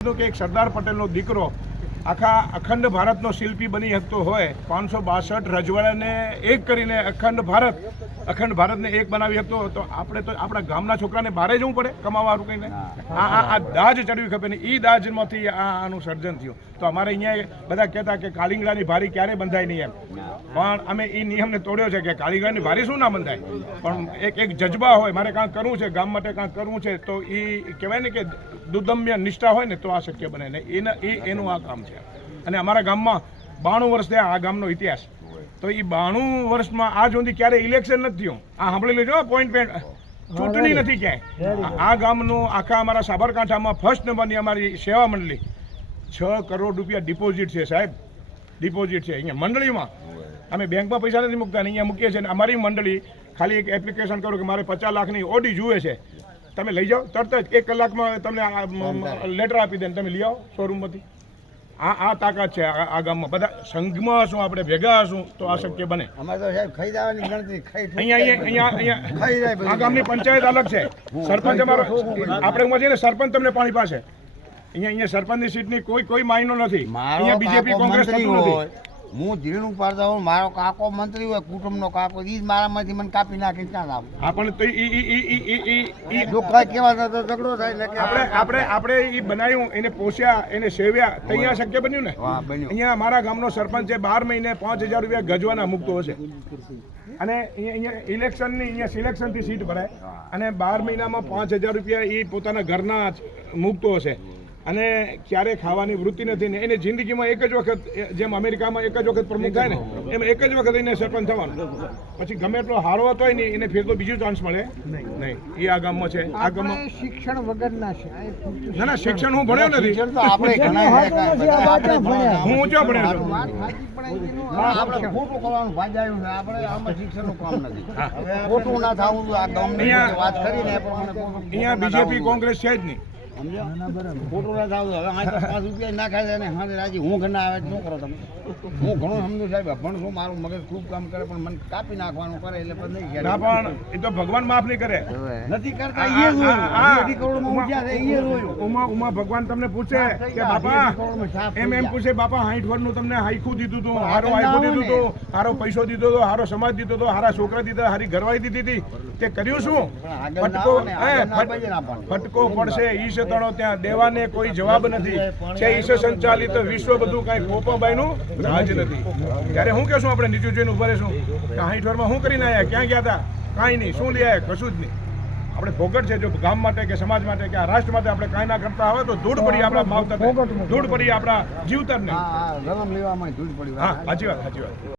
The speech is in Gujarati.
કે એક સરદાર પટેલનો દીકરો આખા અખંડ ભારતનો શિલ્પી બની શકતો હોય, 562 રજવાડાને એક કરીને અખંડ ભારતને એક બનાવી શકતો તો આપણે તો આપણા ગામના છોકરાને બહાર જવું પડે કમાવા રૂકીને. આ દાજ ચડવી ખપે ને એ દાજમાંથી આનું સર્જન થયું. તો અમારે અહીંયા બધા કહેતા કે કાલિંગડાની ભારી ક્યારે બંધાય નહીં એમ, પણ અમે એ નિયમને તોડ્યો છે કે કાલિંગડાની ભારી શું ના બંધાય, પણ એક જજ્બા હોય મારે કાંઈક કરવું છે, ગામ માટે કાંઈક કરવું છે, તો એ કહેવાય ને કે દુદમ્ય નિષ્ઠા હોય ને તો આ શક્ય બને ને એનું આ કામ છે. અને અમારા ગામમાં 92 વર્ષ થયા આ ગામનો ઇતિહાસ, તો એ 92 વર્ષમાં આજ સુધી ક્યારે ઇલેક્શન નથી થયું. આ સાંભળી લેજો, પોઈન્ટ ચૂંટણી નથી ક્યાંય. આ ગામનું આખા અમારા સાબરકાંઠામાં ફર્સ્ટ નંબરની અમારી સેવા મંડળી 6 કરોડ રૂપિયા ડિપોઝિટ છે સાહેબ, ડિપોઝિટ છે અહીંયા મંડળીમાં. અમે બેંકમાં પૈસા નથી મૂકતા, અહીંયા મૂકીએ છીએ. અમારી મંડળી ખાલી એક એપ્લિકેશન કરો કે મારે 50 લાખની ઓડી જુએ છે, તમે લઈ જાઓ, તરત જ 1 કલાકમાં તમને લેટર આપી દે, તમે લઈ આવો શોરૂમમાંથી. આ તાકાત છે આ ગામમાં. બધા સંઘમાં હશું, આપણે ભેગા હશું તો આ શક્ય બને. અહીંયા આ ગામની પંચાયત અલગ છે, સરપંચ અમારો આપણે ઉમર છે ને, સરપંચ તમને પાણી પાસે. અહીંયા સરપંચની સીટની કોઈ માયનો નથી. અહીંયા બીજેપી કોંગ્રેસ થતું નથી. હું ધીરનું પાડતા હોઉં, મારો કાકો મંત્રી હોય, કુટુંબનો કાકો, એ જ મારામાંથી મને કાપી નાખી ક્યાં લાવ. આપણને તો કેવા ઝઘડો થાય. આપણે એ બનાવ્યું, એને પોષ્યા, એને સેવ્યા, અહીંયા શક્ય બન્યું ને. અહીંયા મારા ગામનો સરપંચ છે, 12 મહિને 5000 રૂપિયા ગજવાના મૂકતો હશે. અને અહીંયા ઇલેક્શનની અહીંયા સિલેક્શનથી સીટ ભરાય અને 12 મહિનામાં 5000 રૂપિયા એ પોતાના ઘરના મૂકતો હશે. અને ક્યારે ખાવાની વૃત્તિ નથી ને એને જિંદગીમાં એક જ વખત, જેમ અમેરિકામાં એક જ વખત પ્રમુખ થાય ને એમ એક જ વખત એને સરપંચ થવાનું. પછી ગમે એટલો હારો હતો હોય ને એને ફેર તો બીજું ચાન્સ મળે નહીં. એ આ ગામમાં છે. આ ગામમાં શિક્ષણ વગરના છે. ના શિક્ષણ હું ભણ્યો નથી, હું ઊંચો ભણ્યો છું. આપણે ખોટું કરવાનું ભાજાયું છે, આપણે આમાં શિક્ષણનું કામ નથી. ખોટું ના થવું આ ગામની વાત કરીને અહીંયા બીજેપી કોંગ્રેસ છે જ નહીં. ખોટું ના થવું. હવે 5 રૂપિયા ના ખાય ને હા રાજી હું ઘરના આવે શું કરો તમે. હું ઘણું સમજુ સાહેબ, ભણશું, મારું મગજ ખૂબ કામ કરે, પણ મને કાપી નાખવાનું કરે એટલે પણ નહીં. ના પણ એ તો ભગવાન માફ નહીં કરે, નથી કરતા. ઉમા ભગવાન તમને પૂછે કે બાપા એમ પૂછે, બાપા 60 વર્ષનું તમને હાઈખું દીધું હતું, હારો હાઈખું દીધું હતું, હારો પૈસો દીધો હતો, હારો સમાજ દીધો હતો, હારા છોકરા દીધા, હારી ઘરવાળી દીધી હતી, તે કર્યું શું? ફટકો પડશે ઈશ તણો, ત્યાં દેવાને કોઈ જવાબ નથી. છે ઈશ સંચાલિત વિશ્વ, બધું કઈ ગોપાબાઈનું રાજ નથી. ત્યારે હું કહેશું આપણે નીચું જોઈને ઉભા રહેશું કે 60 વર્ષમાં શું કરીને આવ્યા, ક્યાં ગયા હતા, કાંઈ નહીં, શું લઈ આવ્યા, કશું જ નહીં. આપણે ફોગટ છે, જો ગામ માટે કે સમાજ માટે કે આ રાષ્ટ્ર માટે આપણે કાંઈ ના કરતા હોય તો ધૂળ પડી આપણા માવતરને, ધૂળ પડી આપણા જીવતરને. જન્મ લેવામાં ધૂળ પડી. હા સાચી વાત.